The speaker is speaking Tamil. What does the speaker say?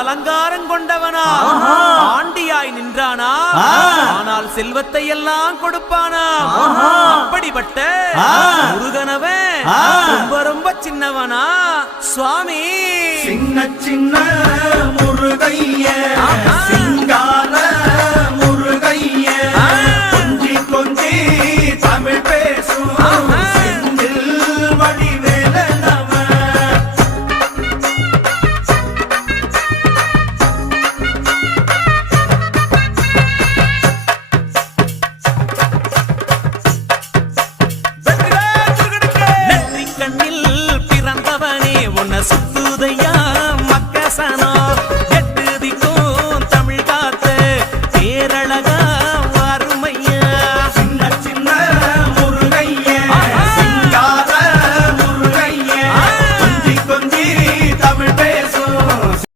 அலங்காரம் கொண்டவனா, ஆண்டியாய் நின்றானா, ஆனால் செல்வத்தை எல்லாம் கொடுப்பானா. அப்படிப்பட்ட முருகனவன் ரொம்ப ரொம்ப சின்னவனா சுவாமி. சின்ன சின்ன